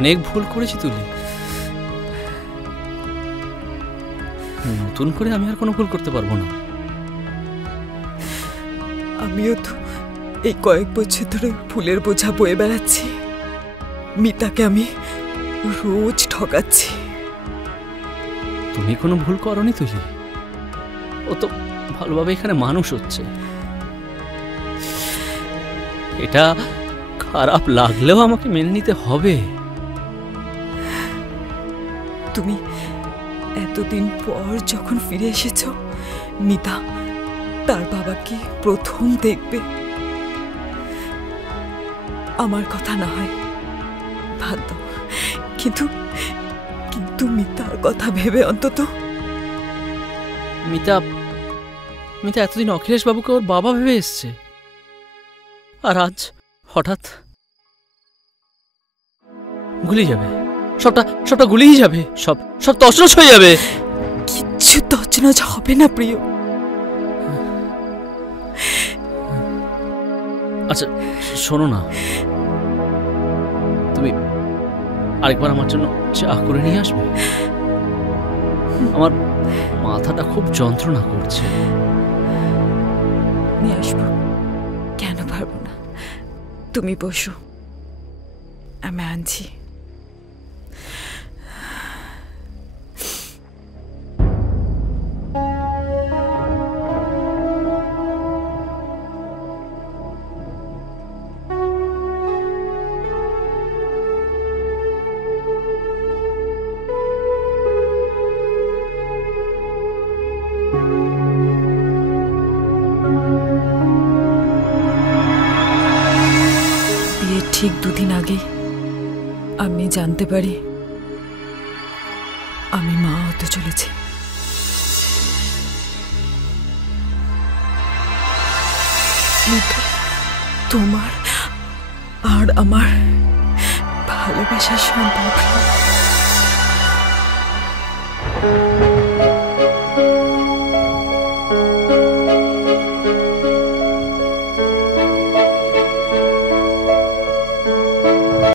অনেক ভুল করেছি তুলি। নতুন করে আমি আর কোনো ভুল করতে পারবো না। আমিও তো এই কয়েক বছর ধরে ভুলের বোঝা বয়ে বেড়াচ্ছি। মিতাকে আমি রোজ ঠকাচ্ছি। তুমি কোনো ভুল করনি তুলি। ও তো ভালোভাবে এখানে মানুষ হচ্ছে। এটা খারাপ লাগলেও আমাকে মেনে নিতে হবে। তুমি এতদিন পর যখন ফিরে এসেছ, মিতা তার বাবাকে প্রথম দেখবে। আমার কথা না হয় বাদ দাও, কিন্তু কিন্তু মিতার কথা ভেবে অন্তত। মিতা মিতা এতদিন অখিলেশ বাবুকে ওর বাবা ভেবে এসছে, আর আজ হঠাৎ গুলি যাবে। সবটা গুলিয়ে যাবে, সব তছনছ হয়ে যাবে। কিচ্ছু তছনছ হবে না প্রিয়। আচ্ছা শোনো না, তুমি আরেকবার আমার জন্য চা করে নিয়ে আসবে। আমার মাথাটা খুব যন্ত্রণা করছে। নিয়ে আসবো, কেন পারবো না। তুমি বসো, আমি আনছি। ঠিক দুদিন আগে আমি জানতে পারি আমি মা হতে চলেছি। তোমার আর আমার ভালোবাসার সন্তান।